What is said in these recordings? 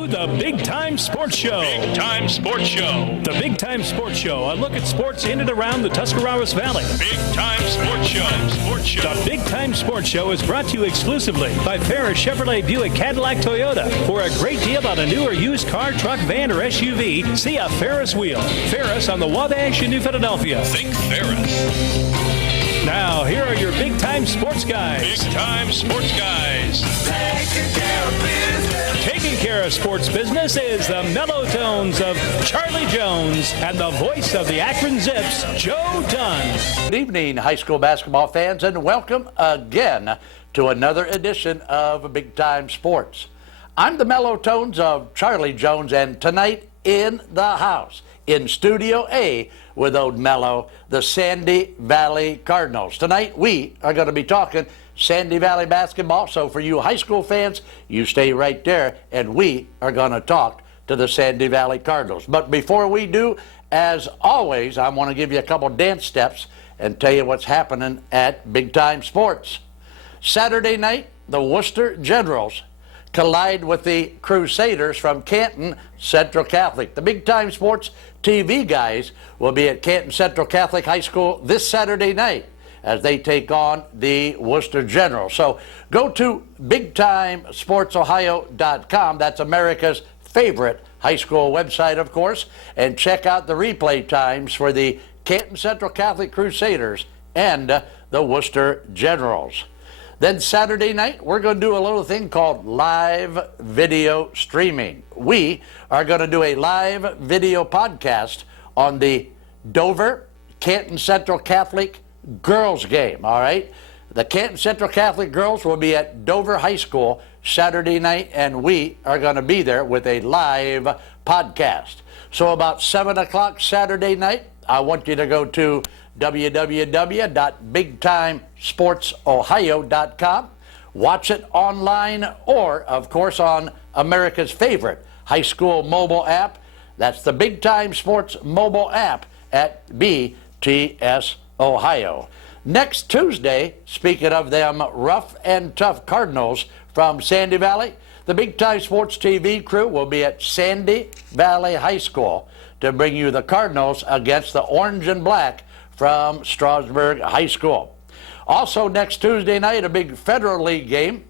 The Big Time Sports Show. Big Time Sports Show. The Big Time Sports Show. A look at sports in and around the Tuscarawas Valley. Big Time Sports Show. The Big Time Sports Show is brought to you exclusively by Ferris Chevrolet Buick Cadillac Toyota. For a great deal on a new or used car, truck, van, or SUV, see a Ferris wheel. Ferris on the Wabash in New Philadelphia. Think Ferris. Now, here are your Big Time Sports guys. Big Time Sports guys. Taking care of sports business is the mellow tones of Charlie Jones and the voice of the Akron Zips, Joe Dunn. Good evening, high school basketball fans, and welcome again to another edition of Big Time Sports. I'm the mellow tones of Charlie Jones, and tonight in the house, in Studio A with Old Mellow, the Sandy Valley Cardinals. Tonight we are going to be talking Sandy Valley basketball, so for you high school fans, you stay right there, and we are going to talk to the Sandy Valley Cardinals. But before we do, as always, I want to give you a couple dance steps and tell you what's happening at Big Time Sports. Saturday night, the Worcester Generals collide with the Crusaders from Canton Central Catholic. The Big Time Sports TV guys will be at Canton Central Catholic High School this Saturday night as they take on the Worcester Generals. So go to BigTimeSportsOhio.com. That's America's favorite high school website, of course, and check out the replay times for the Canton Central Catholic Crusaders and the Worcester Generals. Then Saturday night, we're going to do a little thing called live video streaming. We are going to do a live video podcast on the Dover Canton Central Catholic girls game, all right? The Canton Central Catholic girls will be at Dover High School Saturday night, and we are going to be there with a live podcast. So about 7 o'clock Saturday night, I want you to go to www.bigtimesportsohio.com. Watch it online or, of course, on America's favorite high school mobile app. That's the Big Time Sports mobile app at BTS Ohio. Next Tuesday, speaking of them rough and tough Cardinals from Sandy Valley, the Big Time Sports TV crew will be at Sandy Valley High School to bring you the Cardinals against the Orange and Black from Strasburg High School. Also next Tuesday night, a big Federal League game.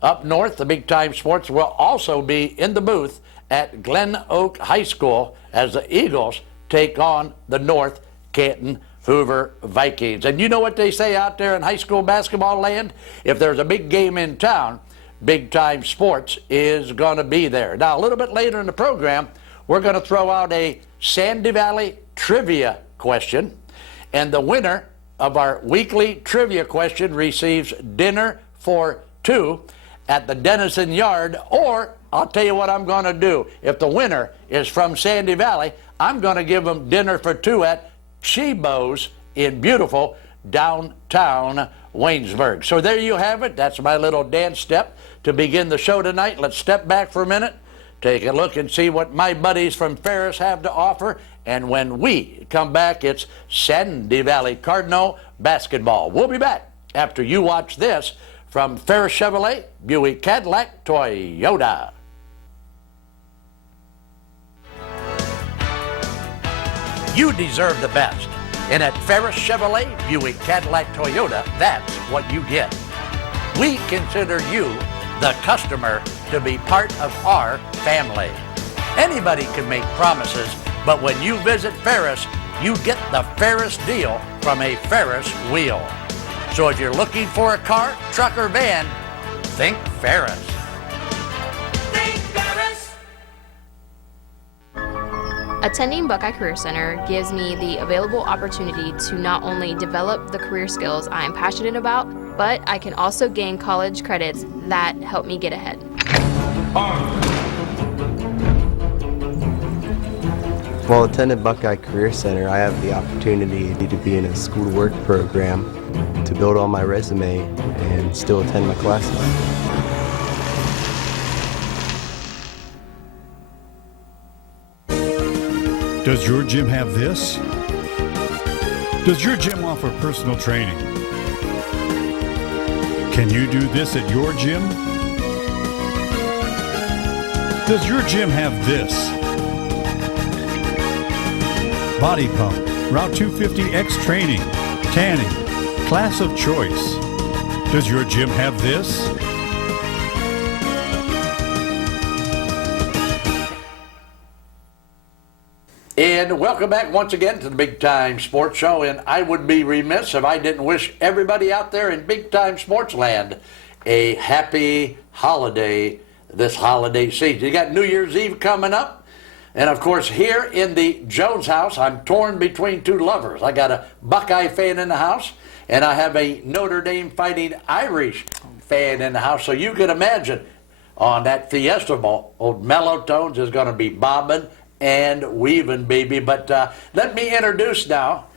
Up north, the Big Time Sports will also be in the booth at Glen Oak High School as the Eagles take on the North Canton Hoover Vikings. And you know what they say out there in high school basketball land? If there's a big game in town, Big Time Sports is going to be there. Now, a little bit later in the program, we're going to throw out a Sandy Valley trivia question. And the winner of our weekly trivia question receives dinner for two at the Denison Yard. Or, I'll tell you what I'm going to do. If the winner is from Sandy Valley, I'm going to give them dinner for two at Chibo's in beautiful downtown Waynesburg. So there you have it. That's my little dance step to begin the show tonight. Let's step back for a minute, take a look and see what my buddies from Ferris have to offer. And when we come back, it's Sandy Valley Cardinal basketball. We'll be back after you watch this from Ferris Chevrolet Buick Cadillac Toyota. You deserve the best. And at Ferris Chevrolet Buick Cadillac Toyota, that's what you get. We consider you, the customer, to be part of our family. Anybody can make promises, but when you visit Ferris, you get the Ferris deal from a Ferris wheel. So if you're looking for a car, truck, or van, think Ferris. Think Ferris. Attending Buckeye Career Center gives me the available opportunity to not only develop the career skills I am passionate about, but I can also gain college credits that help me get ahead. While attending Buckeye Career Center, I have the opportunity to be in a school work program to build on my resume and still attend my classes. Does your gym have this? Does your gym offer personal training? Can you do this at your gym? Does your gym have this? Body pump, Route 250X training, tanning, class of choice. Does your gym have this? And welcome back once again to the Big Time Sports Show. And I would be remiss if I didn't wish everybody out there in Big Time Sports Land a happy holiday this holiday season. You got New Year's Eve coming up. And of course, here in the Jones house, I'm torn between two lovers. I got a Buckeye fan in the house, and I have a Notre Dame Fighting Irish fan in the house. So you can imagine on that Fiesta Bowl, old Mellow Tones is going to be bobbing and weaving, baby. But let me introduce now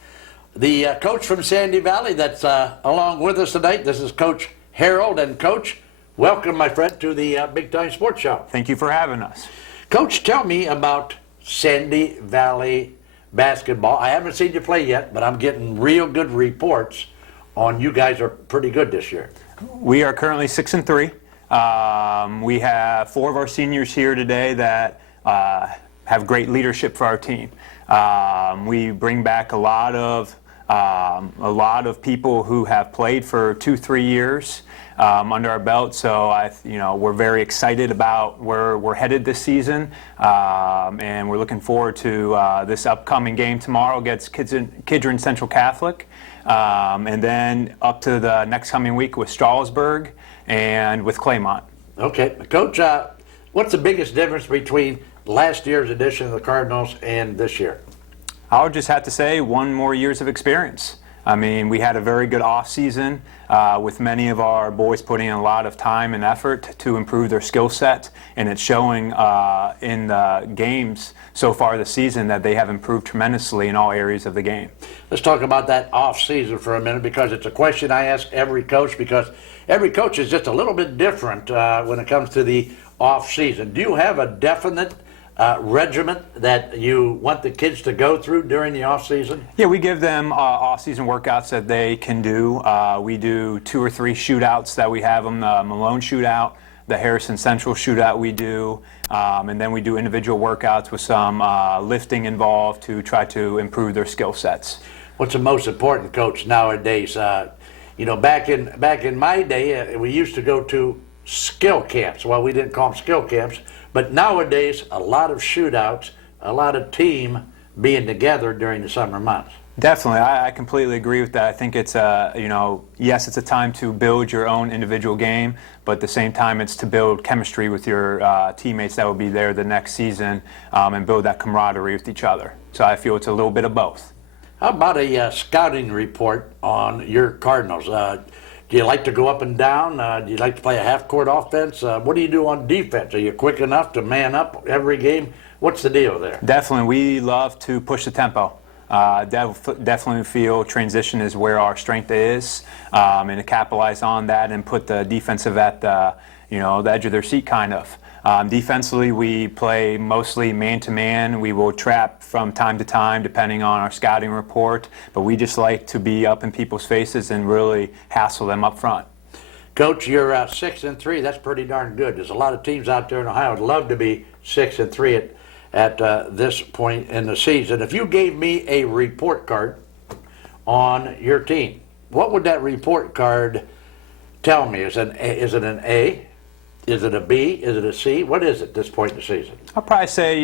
the coach from Sandy Valley that's along with us tonight. This is Coach Harold. And Coach, welcome, my friend, to the Big Time Sports Show. Thank you for having us. Coach, tell me about Sandy Valley basketball. I haven't seen you play yet, but I'm getting real good reports on you guys are pretty good this year. We are currently 6-3. We have 4 of our seniors here today that have great leadership for our team. We bring back a lot of people who have played for 2-3 years under our belt. So we're very excited about where we're headed this season, and we're looking forward to this upcoming game tomorrow against Kidron Central Catholic, and then up to the next coming week with Strasburg and with Claymont. Okay, Coach, what's the biggest difference between last year's edition of the Cardinals and this year? I would just have to say 1 more years of experience. I mean, we had a very good off season with many of our boys putting in a lot of time and effort to improve their skill set, and it's showing in the games so far this season that they have improved tremendously in all areas of the game. Let's talk about that off season for a minute, because it's a question I ask every coach, because every coach is just a little bit different when it comes to the off season. Do you have a definite regiment that you want the kids to go through during the off season? Yeah, we give them off-season workouts that they can do. We do 2 or 3 shootouts that we have them. The Malone shootout, the Harrison Central shootout we do, and then we do individual workouts with some lifting involved to try to improve their skill sets. What's the most important, Coach, nowadays? Back in my day, we used to go to skill camps. Well, we didn't call them skill camps, but nowadays a lot of shootouts, a lot of team being together during the summer months. Definitely, I completely agree with that. I think it's yes, it's a time to build your own individual game, but at the same time, it's to build chemistry with your teammates that will be there the next season, and build that camaraderie with each other. So I feel it's a little bit of both. How about a scouting report on your Cardinals? Do you like to go up and down? Do you like to play a half-court offense? What do you do on defense? Are you quick enough to man up every game? What's the deal there? Definitely. We love to push the tempo. Definitely feel transition is where our strength is, and to capitalize on that and put the defensive at the edge of their seat kind of. Defensively, we play mostly man-to-man. We will trap from time to time, depending on our scouting report, but we just like to be up in people's faces and really hassle them up front. Coach, you're 6-3. That's pretty darn good. There's a lot of teams out there in Ohio would love to be 6-3 at this point in the season. If you gave me a report card on your team, what would that report card tell me? Is it an A? Is it a B? Is it a C? What is it at this point in the season? I'll probably say,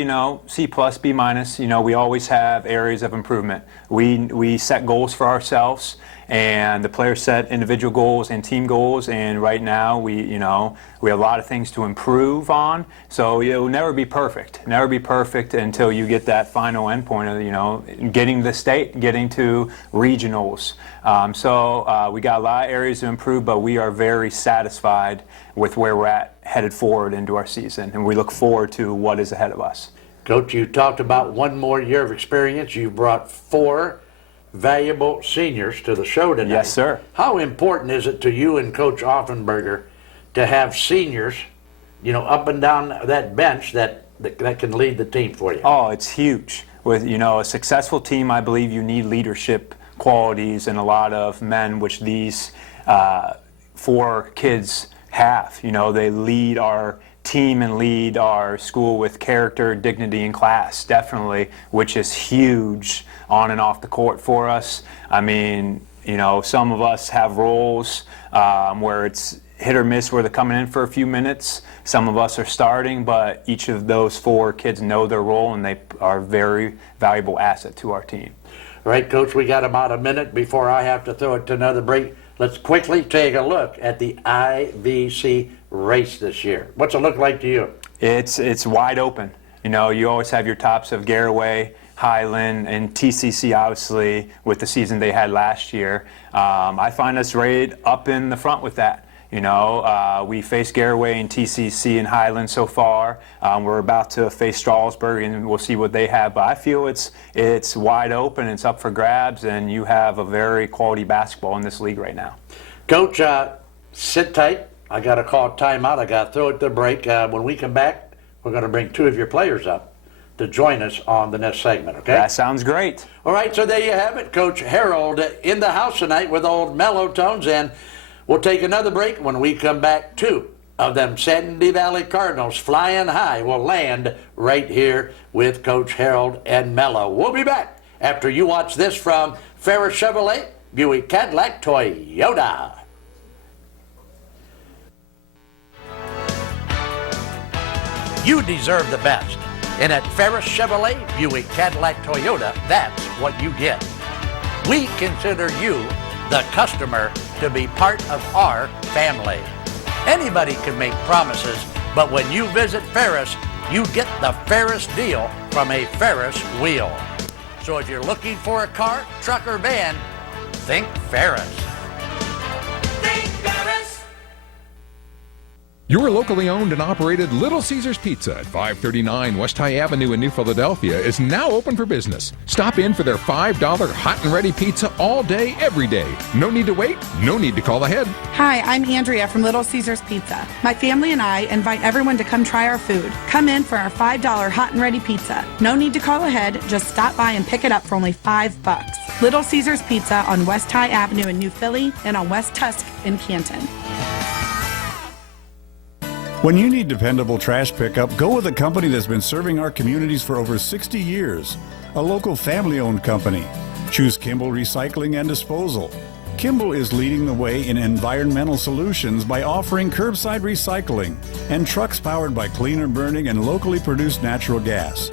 C+, B-. We always have areas of improvement. We set goals for ourselves, and the players set individual goals and team goals. And right now, we have a lot of things to improve on. So it will never be perfect. Never be perfect until you get that final endpoint of getting to state, getting to regionals. We got a lot of areas to improve, but we are very satisfied with where we're at, headed forward into our season, and we look forward to what is ahead of us. Coach, you talked about 1 more year of experience. You brought 4 valuable seniors to the show today. Yes, sir. How important is it to you and Coach Offenberger to have seniors, up and down that bench that can lead the team for you? Oh, it's huge. With a successful team, I believe you need leadership qualities and a lot of men, which these 4 kids have. They lead our team and lead our school with character, dignity, and class, definitely, which is huge on and off the court for us. I mean, you know, some of us have roles where it's hit or miss where they're coming in for a few minutes. Some of us are starting, but each of those 4 kids know their role, and they are a very valuable asset to our team. All right, Coach, we got about a minute before I have to throw it to another break. Let's quickly take a look at the IVC race this year. What's it look like to you? It's wide open. You know, you always have your tops of Garaway, Highland, and TCC, obviously, with the season they had last year. I find us right up in the front with that. You know, we faced Garaway and TCC and Highland so far. We're about to face Strasburg, and we'll see what they have. But I feel it's wide open, it's up for grabs, and you have a very quality basketball in this league right now. Coach, sit tight. I got to call timeout. I got to throw it to break. When we come back, we're going to bring 2 of your players up to join us on the next segment, okay? That sounds great. All right, so there you have it. Coach Harold in the house tonight with old mellow tones, and we'll take another break. When we come back, 2 of them Sandy Valley Cardinals flying high will land right here with Coach Harold and Mello. We'll be back after you watch this from Ferris Chevrolet, Buick Cadillac, Toyota. You deserve the best. And at Ferris Chevrolet, Buick Cadillac, Toyota, that's what you get. We consider you, the customer, to be part of our family. Anybody can make promises, but when you visit Ferris, you get the Ferris deal from a Ferris wheel. So if you're looking for a car, truck, or van, think Ferris. Think Ferris. Your locally owned and operated Little Caesars Pizza at 539 West High Avenue in New Philadelphia is now open for business. Stop in for their $5 hot and ready pizza all day, every day. No need to wait, no need to call ahead. Hi, I'm Andrea from Little Caesars Pizza. My family and I invite everyone to come try our food. Come in for our $5 hot and ready pizza. No need to call ahead, just stop by and pick it up for only $5. Little Caesars Pizza on West High Avenue in New Philly and on West Tusk in Canton. When you need dependable trash pickup, go with a company that's been serving our communities for over 60 years. A local family-owned company. Choose Kimball Recycling and Disposal. Kimball is leading the way in environmental solutions by offering curbside recycling and trucks powered by cleaner burning and locally produced natural gas.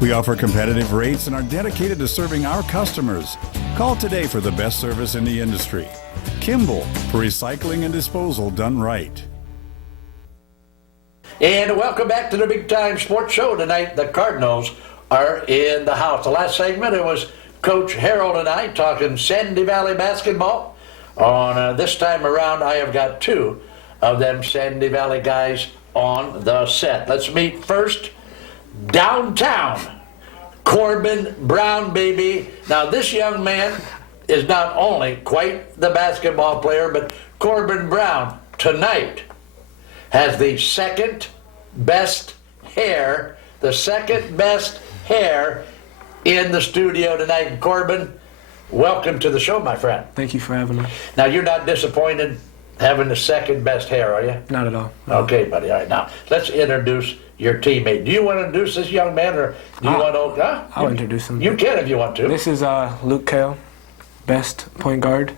We offer competitive rates and are dedicated to serving our customers. Call today for the best service in the industry. Kimball, for recycling and disposal done right. And welcome back to the Big Time Sports Show. Tonight, the Cardinals are in the house. The last segment, it was Coach Harold and I talking Sandy Valley basketball. On this time around, I have got 2 of them Sandy Valley guys on the set. Let's meet first, downtown, Corbin Brown, baby. Now, this young man is not only quite the basketball player, but Corbin Brown, tonight, has the second best hair in the studio tonight. And Corbin, welcome to the show, my friend. Thank you for having me. Now, you're not disappointed having the second best hair, are you? Not at all. Okay, buddy. All right, now, let's introduce your teammate. Do you want to introduce this young man, or do you want to? I'll introduce him. You can if you want to. This is Luke Kale, best point guard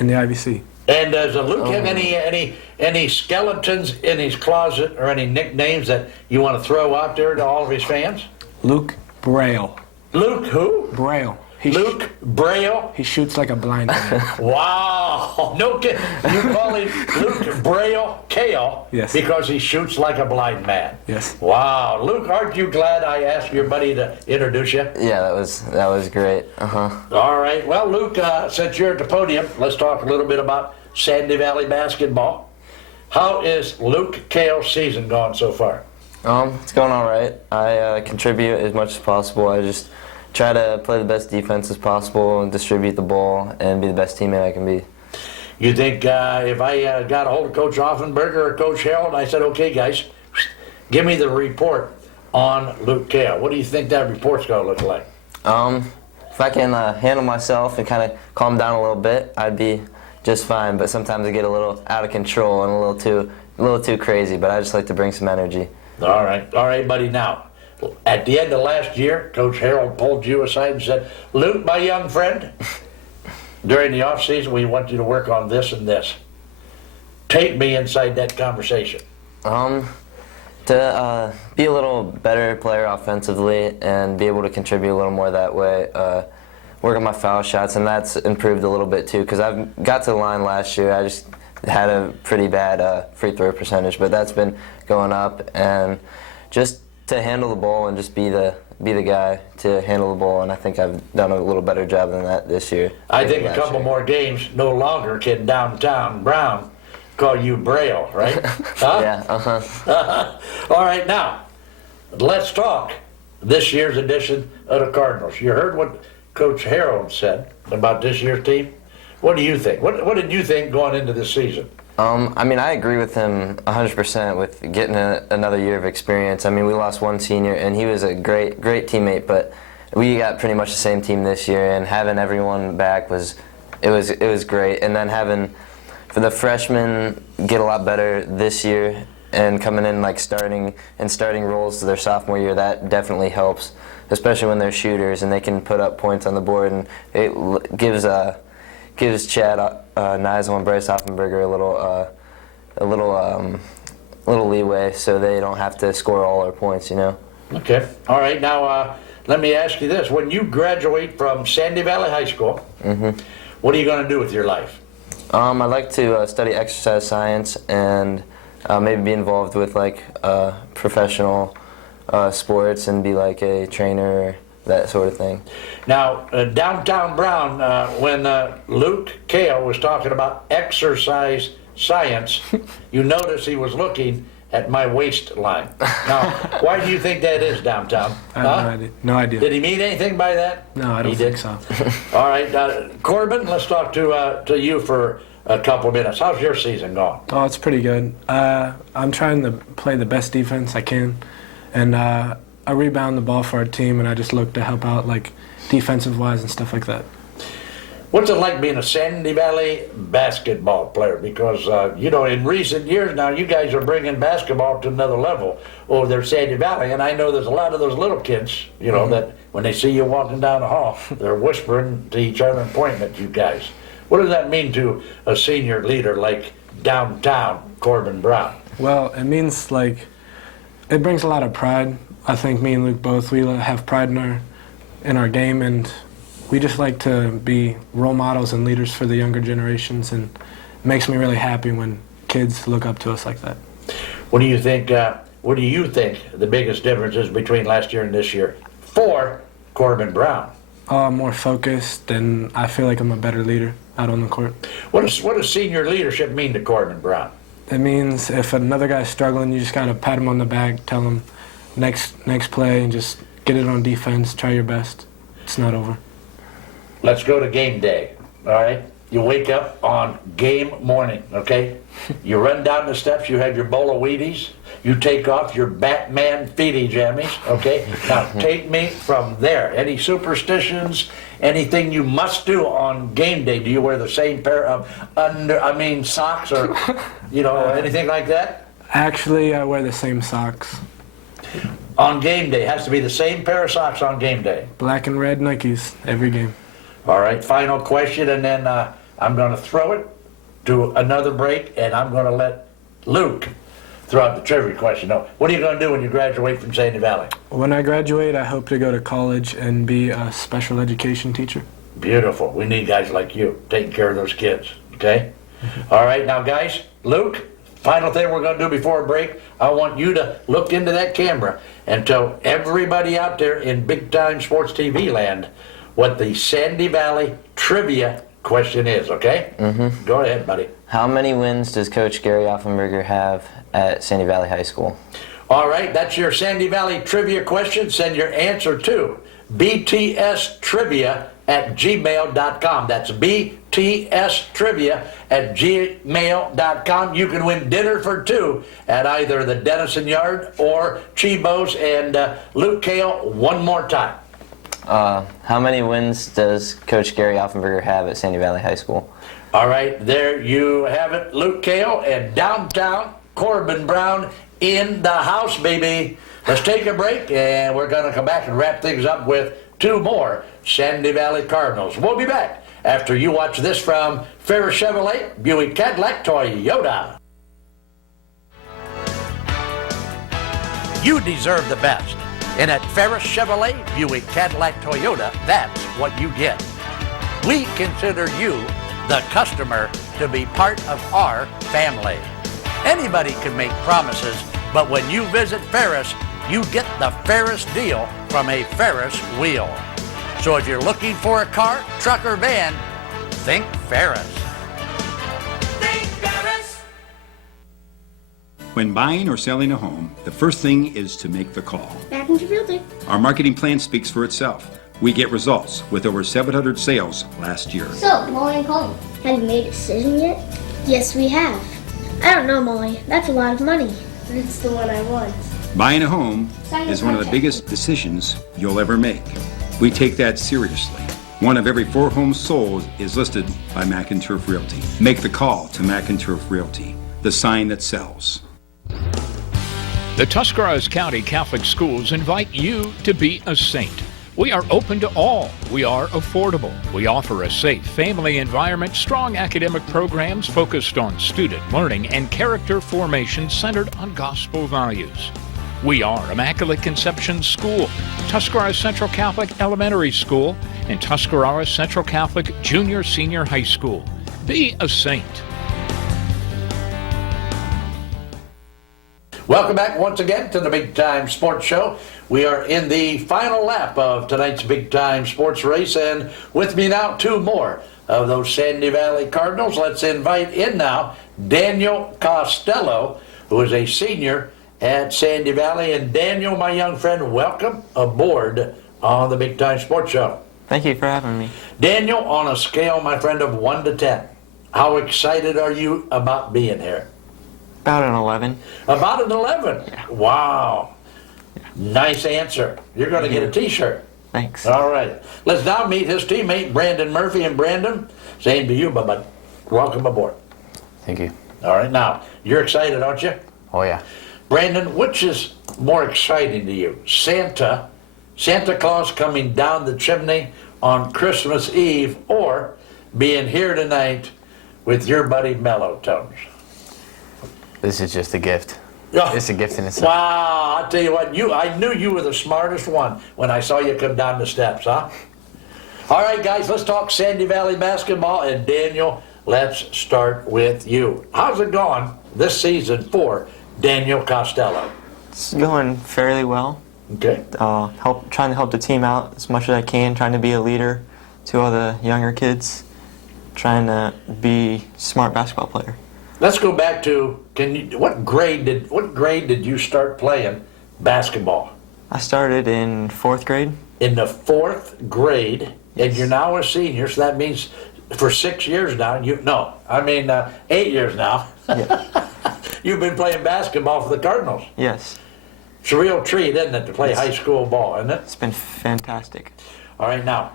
in the IVC. And does Luke have any skeletons in his closet or any nicknames that you want to throw out there to all of his fans? Luke Braille. Luke who? Braille. Luke Braille? He shoots like a blind man. Wow. No kidding. You call him Luke Braille Kale? Yes. Because he shoots like a blind man? Yes. Wow. Luke, aren't you glad I asked your buddy to introduce you? Yeah, that was great. All right. Well, Luke, since you're at the podium, let's talk a little bit about Sandy Valley basketball. How is Luke Kale's season going so far? It's going all right. I contribute as much as possible. I just try to play the best defense as possible and distribute the ball and be the best teammate I can be. You think if I got a hold of Coach Offenberger or Coach Harold, I said, okay, guys, give me the report on Luke Kale. What do you think that report's going to look like? If I can handle myself and kind of calm down a little bit, I'd be just fine, but sometimes I get a little out of control and a little too crazy, but I just like to bring some energy. All right, buddy. Now, at the end of last year, Coach Harold pulled you aside and said, Luke, my young friend, during the off season, we want you to work on this and this. Take me inside that conversation. To be a little better player offensively and be able to contribute a little more that way. Work on my foul shots, and that's improved a little bit too, because I've got to the line last year. I just had a pretty bad free throw percentage, but that's been going up, and just to handle the ball and just be the guy to handle the ball, and I think I've done a little better job than that this year. I think a couple more games, no longer can Downtown Brown call you Braille, right? Huh? Yeah, All right, now, let's talk this year's edition of the Cardinals. You heard what Coach Harold said about this year's team. What do you think? What did you think going into this season? I mean, I agree with him 100% with getting another year of experience. I mean, we lost one senior, and he was a great teammate, but we got pretty much the same team this year, and having everyone back was great. And then having for the freshmen get a lot better this year and coming in like starting roles to their sophomore year, that definitely helps, especially when they're shooters and they can put up points on the board, and it gives Chad Neisel and Bryce Offenberger a little leeway, so they don't have to score all their points, you know. Okay. All right. Now, let me ask you this: when you graduate from Sandy Valley High School, what are you going to do with your life? I'd like to study exercise science and maybe be involved with like professional sports and be like a trainer, that sort of thing. Now, Downtown Brown, when Luke Kale was talking about exercise science, you notice he was looking at my waistline. Now, why do you think that is, Downtown? I have no idea. Did he mean anything by that? No, I don't think so. All right, Corbin, let's talk to you for a couple minutes. How's your season going? Oh, it's pretty good. I'm trying to play the best defense I can, and I rebound the ball for our team, and I just look to help out, like defensive-wise and stuff like that. What's it like being a Sandy Valley basketball player? Because, in recent years now, you guys are bringing basketball to another level over there at Sandy Valley. And I know there's a lot of those little kids, that when they see you walking down the hall, they're whispering to each other and pointing at you guys. What does that mean to a senior leader like Downtown Corbin Brown? Well, it means, it brings a lot of pride. I think me and Luke both, we have pride in our game, and we just like to be role models and leaders for the younger generations, and it makes me really happy when kids look up to us like that. What do you think the biggest difference is between last year and this year for Corbin Brown? I'm more focused, and I feel like I'm a better leader out on the court. What does senior leadership mean to Corbin Brown? It means if another guy's struggling, you just gotta pat him on the back, tell him next play, and just get it on defense, try your best. It's not over. Let's go to game day, all right? You wake up on game morning, okay? You run down the steps, you have your bowl of Wheaties, you take off your Batman feety jammies, okay? Now, take me from there. Any superstitions, anything you must do on game day? Do you wear the same pair of socks or, anything like that? Actually, I wear the same socks. On game day, has to be the same pair of socks on game day. Black and red Nikes, every game. All right, final question, and then I'm going to throw it to another break, and I'm going to let Luke throw out the trivia question. Now, what are you going to do when you graduate from Sandy Valley? When I graduate, I hope to go to college and be a special education teacher. Beautiful. We need guys like you taking care of those kids, okay? All right, now, guys, Luke, final thing we're going to do before a break, I want you to look into that camera and tell everybody out there in big-time sports TV land what the Sandy Valley trivia question is, okay? Go ahead, buddy. How many wins does Coach Gary Offenberger have at Sandy Valley High School? All right, that's your Sandy Valley trivia question. Send your answer to btstrivia@gmail.com. That's btstrivia@gmail.com. You can win dinner for two at either the Dennison Yard or Chibo's. And Luke Kale, one more time. How many wins does Coach Gary Offenberger have at Sandy Valley High School? All right, there you have it. Luke Kale and downtown Corbin Brown in the house, baby. Let's take a break, and we're going to come back and wrap things up with two more Sandy Valley Cardinals. We'll be back after you watch this from Ferris Chevrolet, Buick Cadillac, Toyota. You deserve the best. And at Ferris Chevrolet, Buick Cadillac, Toyota, that's what you get. We consider you, the customer, to be part of our family. Anybody can make promises, but when you visit Ferris, you get the Ferris deal from a Ferris wheel. So if you're looking for a car, truck, or van, think Ferris. Think Ferris. When buying or selling a home, the first thing is to make the call. Mackinger Realty. Our marketing plan speaks for itself. We get results with over 700 sales last year. So, Molly and Colton, have you made a decision yet? Yes, we have. I don't know, Molly. That's a lot of money. But it's the one I want. Buying a home Sign is the one of the contract. biggest decisions you'll ever make. We take that seriously. One of every 4 homes sold is listed by McInturf Realty. Make the call to McInturf Realty, the sign that sells. The Tuscarawas County Catholic Schools invite you to be a saint. We are open to all. We are affordable. We offer a safe family environment, strong academic programs focused on student learning, and character formation centered on gospel values. We are Immaculate Conception School, Tuscarawas Central Catholic Elementary School, and Tuscarawas Central Catholic Junior Senior High School. Be a saint. Welcome back once again to the Big Time Sports Show. We are in the final lap of tonight's Big Time Sports race, and with me now, two more of those Sandy Valley Cardinals. Let's invite in now Daniel Costello, who is a senior at Sandy Valley. And Daniel, my young friend, welcome aboard on the Big Time Sports Show. Thank you for having me. Daniel, on a scale, my friend, of 1 to 10, how excited are you about being here? About an 11. About an 11? Yeah. Wow. Yeah. Nice answer. You're going to get a t-shirt. Thanks. All right. Let's now meet his teammate, Brandon Murphy. And Brandon, same to you, Bubba. Welcome aboard. Thank you. All right. Now, you're excited, aren't you? Oh, yeah. Brandon, which is more exciting to you? Santa Claus coming down the chimney on Christmas Eve, or being here tonight with your buddy Mellow Tones? This is just a gift. Oh, It's a gift in itself. wow, I'll tell you what, I knew you were the smartest one when I saw you come down the steps, huh? All right, guys, let's talk Sandy Valley basketball. And Daniel, let's start with you. How's it going this season for Daniel Costello? It's going fairly well. Okay. Trying to help the team out as much as I can, trying to be a leader to all the younger kids, trying to be a smart basketball player. Let's go back to, what grade did you start playing basketball? I started in 4th grade. In the 4th grade, and you're now a senior, so that means for 6 years now, 8 years now, Yeah. you've been playing basketball for the Cardinals. Yes. It's a real treat, isn't it, to play high school ball, isn't it? It's been fantastic. All right, now,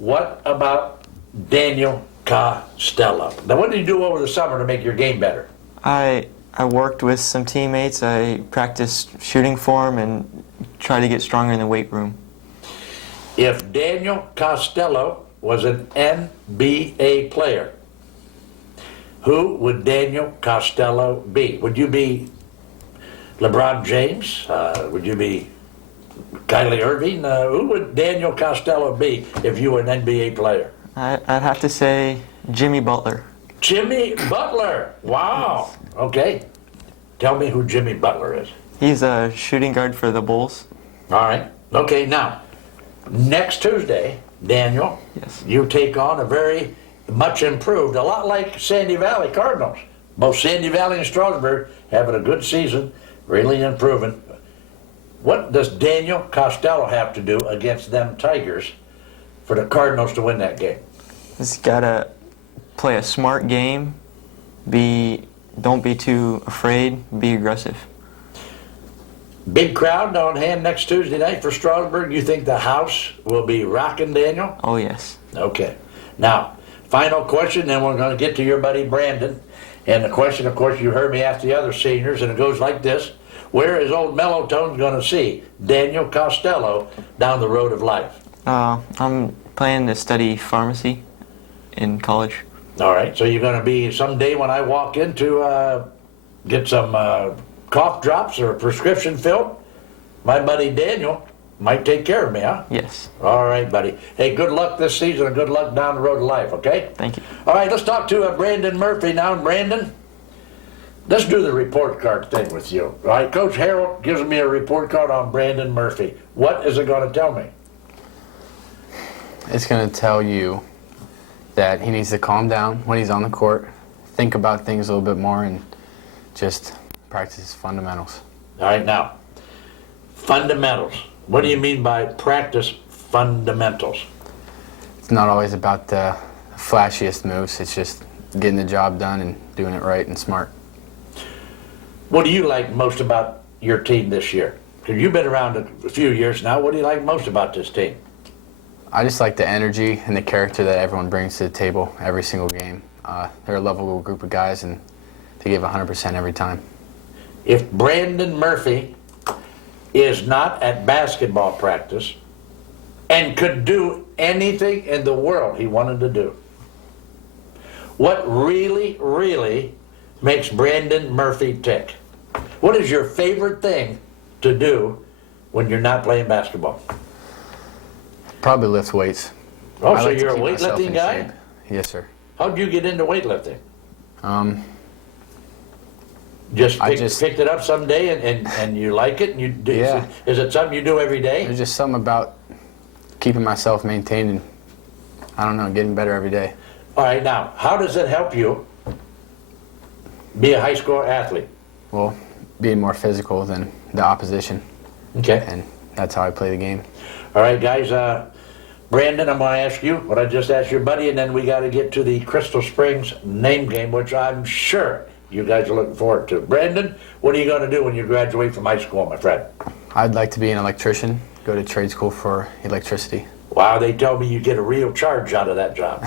what about Daniel Costello? Now, what did you do over the summer to make your game better? I worked with some teammates. I practiced shooting for them and tried to get stronger in the weight room. If Daniel Costello was an NBA player, who would Daniel Costello be? Would you be LeBron James? Would you be Kylie Irving? Who would Daniel Costello be if you were an NBA player? I'd have to say Jimmy Butler. Jimmy Butler. Wow. Okay. Tell me who Jimmy Butler is. He's a shooting guard for the Bulls. All right. Okay, now, next Tuesday, Daniel, Yes. you take on a very much improved, a lot like Sandy Valley Cardinals. Both Sandy Valley and Strasburg having a good season, really improving. What does Daniel Costello have to do against them Tigers for the Cardinals to win that game? He's got to play a smart game. Don't be too afraid. Be aggressive. Big crowd on hand next Tuesday night for Strasburg. You think the house will be rocking, Daniel? Oh, yes. Okay. Now, final question, then we're going to get to your buddy Brandon. And the question, of course, you heard me ask the other seniors, and it goes like this. Where is old Mellow Tones going to see Daniel Costello down the road of life? I'm planning to study pharmacy in college. All right, so you're going to be someday when I walk in to get some cough drops or a prescription filled, my buddy Daniel might take care of me, huh? Yes. All right, buddy. Hey, good luck this season and good luck down the road of life, okay? Thank you. All right, let's talk to Brandon Murphy now. Brandon, let's do the report card thing with you. All right, Coach Harold gives me a report card on Brandon Murphy. What is it going to tell me? It's going to tell you that he needs to calm down when he's on the court, think about things a little bit more, and just practice his fundamentals. All right, now, fundamentals. What do you mean by practice fundamentals? It's not always about the flashiest moves. It's just getting the job done and doing it right and smart. What do you like most about your team this year? Because you've been around a few years now. What do you like most about this team? I just like the energy and the character that everyone brings to the table every single game. They're a lovable group of guys, and they give 100% every time. If Brandon Murphy is not at basketball practice and could do anything in the world he wanted to do, what really, really makes Brandon Murphy tick? What is your favorite thing to do when you're not playing basketball? Probably lift weights. Oh, I so like to you're a keep myself weightlifting in guy? shape. Yes, sir. How'd you get into weightlifting? Just picked it up someday and you like it? And you do, Yeah. Is it something you do every day? There's just something about keeping myself maintained and, I don't know, getting better every day. All right, now, how does it help you be a high school athlete? Well, being more physical than the opposition. Okay. And that's how I play the game. All right, guys, Brandon, I'm going to ask you what I just asked your buddy, and then we got to get to the Crystal Springs name game, which I'm sure you guys are looking forward to. Brandon, what are you going to do when you graduate from high school, my friend? I'd like to be an electrician, go to trade school for electricity. Wow, they tell me you get a real charge out of that job.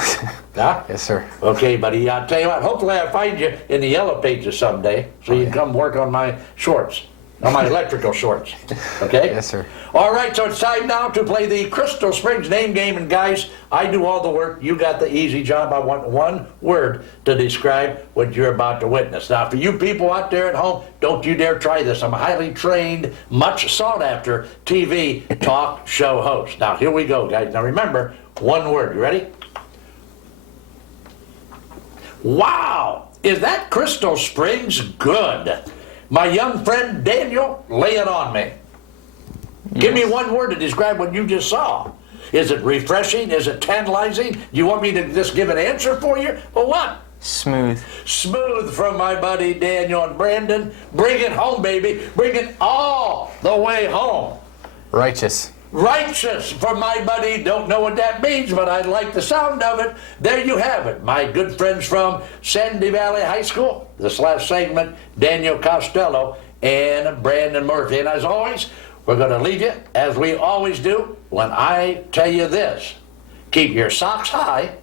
Huh? Yes, sir. Okay, buddy, I'll tell you what, hopefully I'll find you in the yellow pages someday so you can come work on my shorts. On my electrical shorts, okay? Yes, sir. All right, so it's time now to play the Crystal Springs name game. And guys, I do all the work. You got the easy job. I want one word to describe what you're about to witness. Now, for you people out there at home, don't you dare try this. I'm a highly trained, much sought after TV talk show host. Now, here we go, guys. Now, remember, one word. You ready? Wow! Is that Crystal Springs good? My young friend Daniel, lay it on me. Yes. Give me one word to describe what you just saw. Is it refreshing? Is it tantalizing? Do you want me to just give an answer for you? Or what? Smooth. Smooth from my buddy Daniel and Brandon. Bring it home, baby. Bring it all the way home. Righteous. Righteous from my buddy. Don't know what that means, but I like the sound of it. There you have it. My good friends from Sandy Valley High School. This last segment, Daniel Costello and Brandon Murphy. And as always, we're going to leave you, as we always do, when I tell you this. Keep your socks high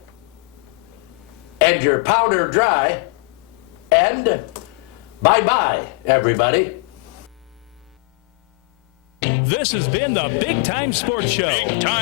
and your powder dry. And bye-bye, everybody. This has been the Big Time Sports Show. Big Time